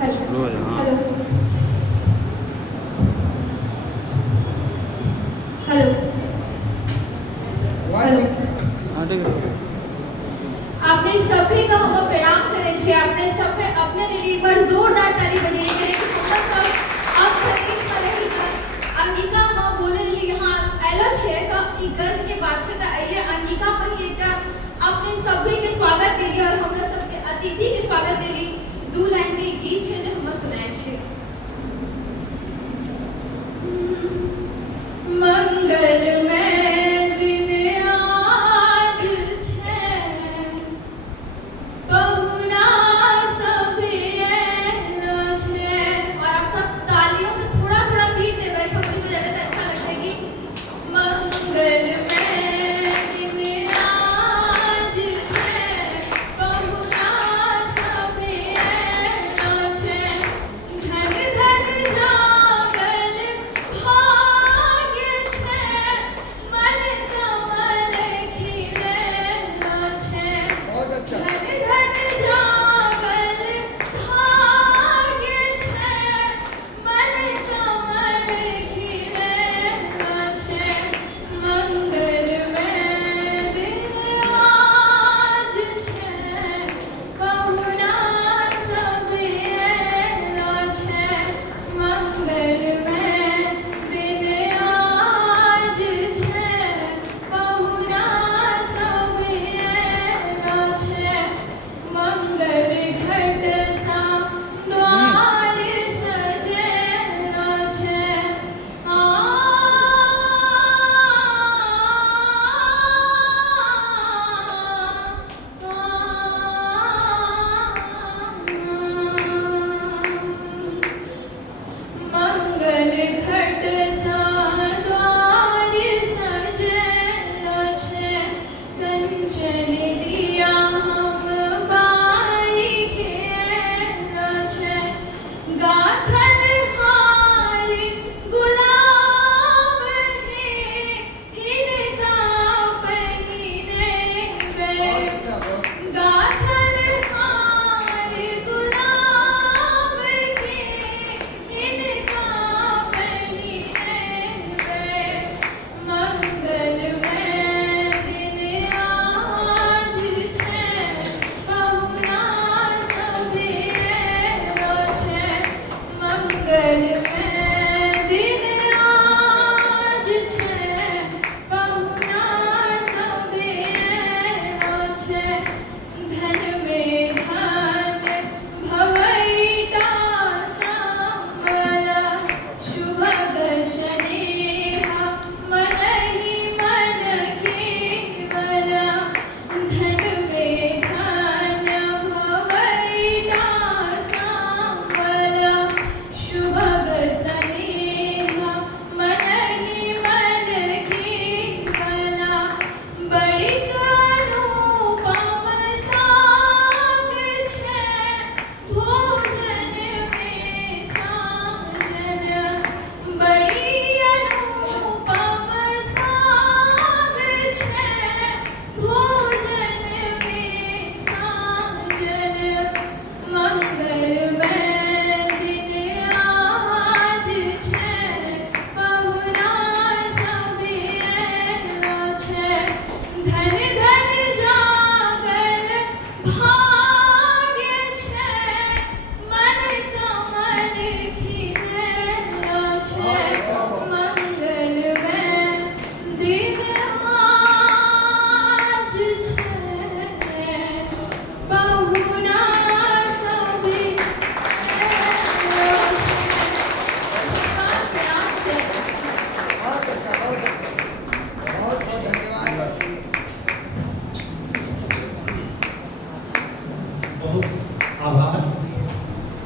Hello hello hello hello हाँ ठीक है। आपने सभी का हम प्रणाम करे छे। आपने सब अपने लिए एक बार जोरदार ताली बजाइए करे कि हम सब अब प्रदेश में रही था अंगिका मां बोले ली यहां आइलो छे तो ई गर्व के बात छे त आइए अंगिका में एकटा अपने सभी के स्वागत देली और हमरा सब के अतिथि के स्वागत देली।